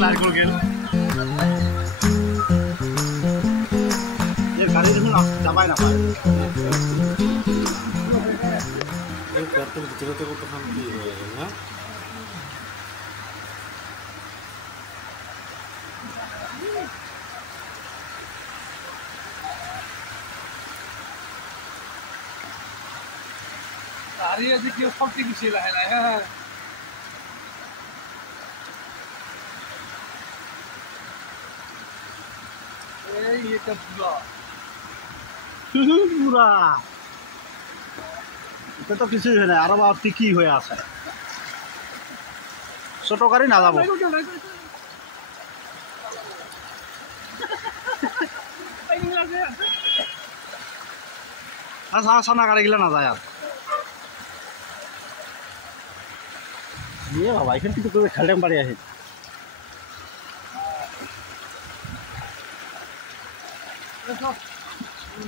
নারকেল গেল এই গাড়ি দেখুন যাবাই না পায় এই গর্তের ভিতরে তো কত খান কি হয়ে গেল না আরে আজকে কি সব থেকে ছিল হ্যাঁ এই এটা পুরা এটা তো কিছুই হয় না আরো বাড়তি কি হয়ে আছে ছোট গাড়ি না যাবো সানা গাড়ি গেলে না যায় আর নিয়ে বাবা এখান কিন্তু খেলতে পারি আসে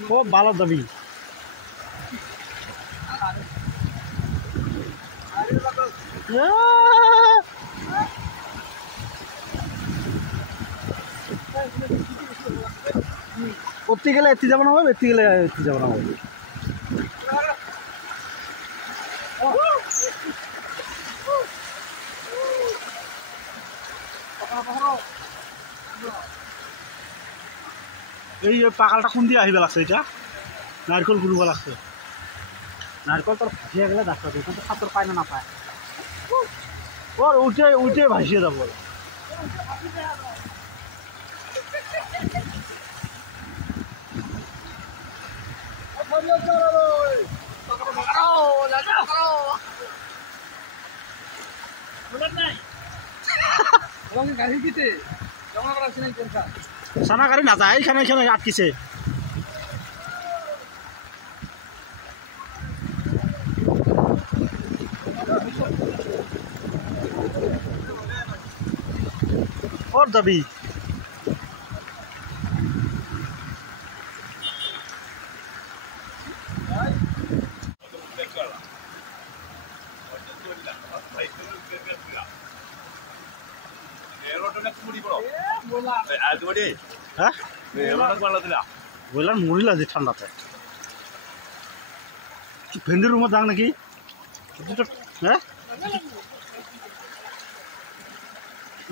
খুব ভালো দাবি করতে গেলে এতে যাবো না হবে এতে গেলে এতে যাবো না হবে এই পাকালটা কোন দিয়ে আহিব লাগছে এটা নারকেল গুরুব লাগছে নারকেল তোর ভাসিয়ে গেলে ডাক্তার এখান তো সাঁতর পায় না পায় ওর উঠে উঠে ভাসিয়ে যাবো গাড়ি দিতে সানা গাড়ি না যায় এখানে এখানে আটকিছে ওর দাবি হ্যাঁ বললাম মরিলা যে ঠান্ডাতে ভেন্ডির রুমের দাম নাকি হ্যাঁ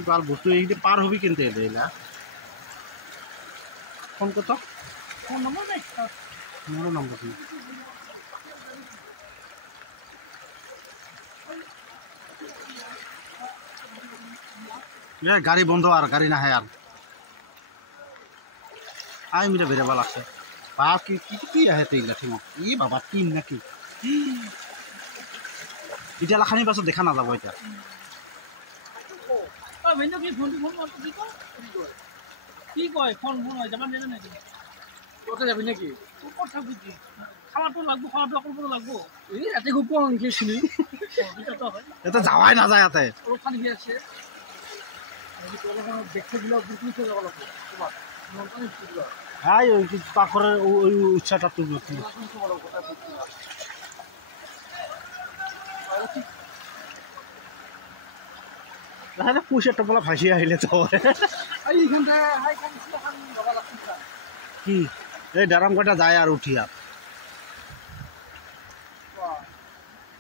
আর বস্তু এই যে পার হবি কিনতে এলে এলা ফোন কত ফোন নম্বর নেই মোরও নম্বর নেই গাড়ি বন্ধ আর গাড়ি না হয় আর আই মিলে বেড়ে লাগছে বাপ কি কি কি আহে তেইলা ঠিক ই বাবা তিন নাকি এতিয়া লাখানি পাছত দেখা না যাব এটা কি কয় ফোন ফোন হয় যাবা নেই নাকি কোথায় যাবি নাকি ক'ত থাকবি কি খাওয়াটো লাগবো খাওয়াটো অকল লাগবো এই রাতে খুব কম খেয়েছিলি এটা যাওয়াই না যায় ইয়াতে ওখানে গিয়ে আছে দেখতে দিলে বুঝতে যাব লাগবো তোমার হাই ওই পাখরের ওই উচ্ছাটা তুলব তাহলে পুষেরটা বলা ভাসিয়ে আহিলে তো কি এই ডারাম কটা যায় আর উঠি আর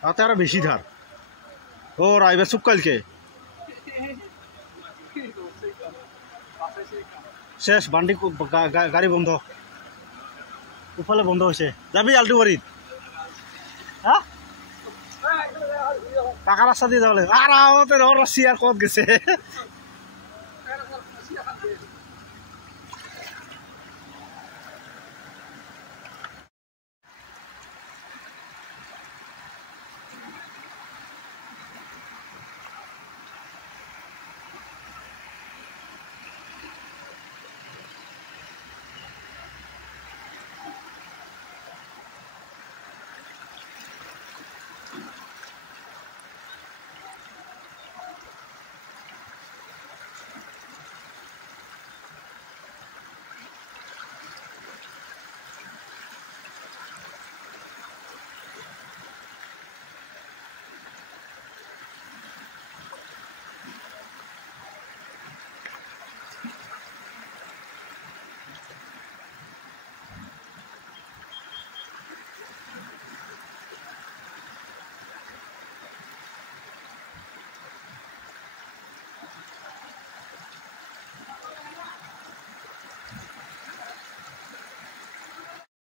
তাতে আরো বেশি ধার ও রাইবে চুপ কালকে শেষ বান্ডি গাড়ি বন্ধ উফালে বন্ধ হয়েছে যাবি আলটু বাড়িত হ্যাঁ পাকা রাস্তা দিয়ে যাব লাগে আর রাশি আর কত গেছে